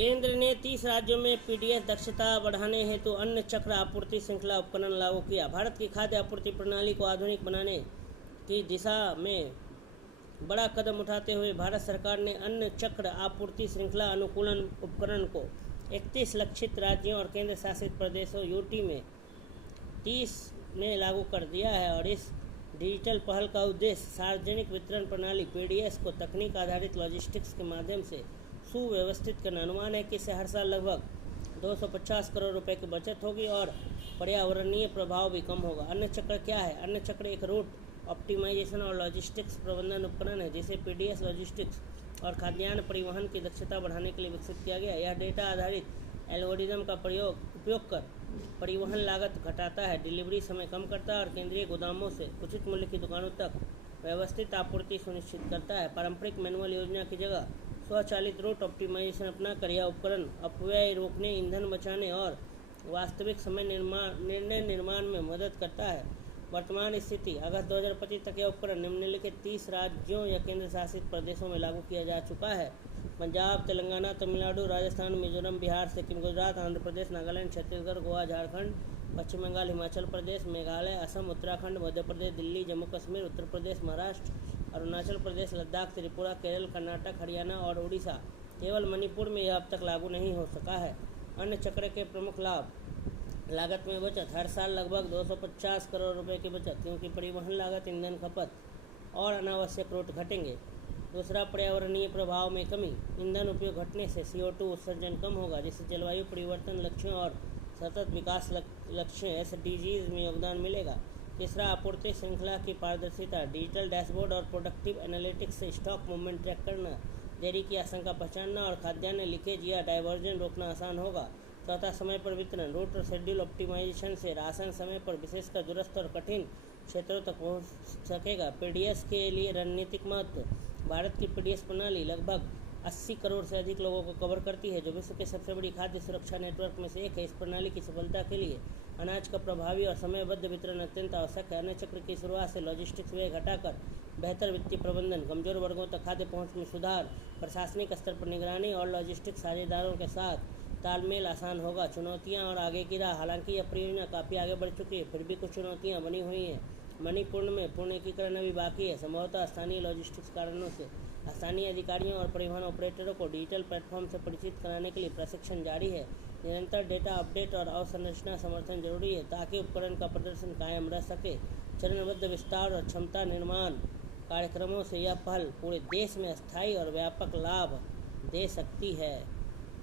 केंद्र ने 30 राज्यों में पीडीएस दक्षता बढ़ाने हेतु अन्न चक्र आपूर्ति श्रृंखला उपकरण लागू किया। भारत की खाद्य आपूर्ति प्रणाली को आधुनिक बनाने की दिशा में बड़ा कदम उठाते हुए भारत सरकार ने अन्न चक्र आपूर्ति श्रृंखला अनुकूलन उपकरण को 31 लक्षित राज्यों और केंद्र शासित प्रदेशों यूटी में 30 में लागू कर दिया है। और इस डिजिटल पहल का उद्देश्य सार्वजनिक वितरण प्रणाली पीडीएस को तकनीक आधारित लॉजिस्टिक्स के माध्यम से सुव्यवस्थित करना। अनुमान है कि इससे हर साल लगभग 250 करोड़ रुपए की बचत होगी और पर्यावरणीय प्रभाव भी कम होगा। अन्न चक्र क्या है? अन्न चक्र एक रूट ऑप्टिमाइजेशन और लॉजिस्टिक्स प्रबंधन उपकरण है जिसे पीडीएस लॉजिस्टिक्स और खाद्यान्न परिवहन की दक्षता बढ़ाने के लिए विकसित किया गया। यह डेटा आधारित एल्गोरिदम का उपयोग कर परिवहन लागत घटाता है, डिलीवरी समय कम करता है और केंद्रीय गोदामों से उचित मूल्य की दुकानों तक व्यवस्थित आपूर्ति सुनिश्चित करता है। पारंपरिक मैनुअल योजना की जगह स्वचालित रूट ऑप्टिमाइजेशन अपनाकर यह उपकरण अपव्यय रोकने, ईंधन बचाने और वास्तविक समय निर्णय निर्माण में मदद करता है। वर्तमान स्थिति: अगस्त 2025 तक यह उपकरण निम्नलिखित 30 राज्यों या केंद्र शासित प्रदेशों में लागू किया जा चुका है: पंजाब, तेलंगाना, तमिलनाडु, राजस्थान, मिजोरम, बिहार, सिक्किम, गुजरात, आंध्र प्रदेश, नागालैंड, छत्तीसगढ़, गोवा, झारखंड, पश्चिम बंगाल, हिमाचल प्रदेश, मेघालय, असम, उत्तराखंड, मध्य प्रदेश, दिल्ली, जम्मू कश्मीर, उत्तर प्रदेश, महाराष्ट्र, अरुणाचल प्रदेश, लद्दाख, त्रिपुरा, केरल, कर्नाटक, हरियाणा और उड़ीसा। केवल मणिपुर में यह अब तक लागू नहीं हो सका है। अन्न चक्र के प्रमुख लाभ: लागत में बचत, हर साल लगभग 250 करोड़ रुपए की बचत, क्योंकि परिवहन लागत, ईंधन खपत और अनावश्यक रूट घटेंगे। दूसरा, पर्यावरणीय प्रभाव में कमी, ईंधन उपयोग घटने से CO2 उत्सर्जन कम होगा जिससे जलवायु परिवर्तन लक्ष्यों और सतत विकास लक्ष्यों SDGs में योगदान मिलेगा। तीसरा, आपूर्ति श्रृंखला की पारदर्शिता, डिजिटल डैशबोर्ड और प्रोडक्टिव एनालिटिक्स से स्टॉक मूवमेंट ट्रैक करना, देरी की आशंका पहचानना और खाद्यान्न लीकेज या डाइवर्जन रोकना आसान होगा। चौथा, समय पर वितरण, रूट और शेड्यूल ऑप्टिमाइजेशन से राशन समय पर विशेषकर दूरस्थ और कठिन क्षेत्रों तक पहुंच सकेगा। पीडीएस के लिए रणनीतिक महत्व: भारत की पीडीएस प्रणाली लगभग 80 करोड़ से अधिक लोगों को कवर करती है, जो विश्व के सबसे बड़ी खाद्य सुरक्षा नेटवर्क में से एक है। इस प्रणाली की सफलता के लिए अनाज का प्रभावी और समयबद्ध वितरण अत्यंत आवश्यक है। अन्न चक्र की शुरुआत से लॉजिस्टिक्स व्यय घटाकर बेहतर वित्तीय प्रबंधन, कमजोर वर्गों तक खाद्य पहुंच में सुधार, प्रशासनिक स्तर पर निगरानी और लॉजिस्टिक्स साझेदारों के साथ तालमेल आसान होगा। चुनौतियां और आगे की राह: हालांकि यह परियोजना काफ़ी आगे बढ़ चुकी है, फिर भी कुछ चुनौतियां बनी हुई हैं। मणिपुर में पूर्ण एकीकरण अभी बाकी है, संभवतः स्थानीय लॉजिस्टिक्स कारणों से। स्थानीय अधिकारियों और परिवहन ऑपरेटरों को डिजिटल प्लेटफॉर्म से परिचित कराने के लिए प्रशिक्षण जारी है। निरंतर डेटा अपडेट और अवसंरचना समर्थन जरूरी है ताकि उपकरण का प्रदर्शन कायम रह सके। चरणबद्ध विस्तार और क्षमता निर्माण कार्यक्रमों से यह पहल पूरे देश में स्थायी और व्यापक लाभ दे सकती है।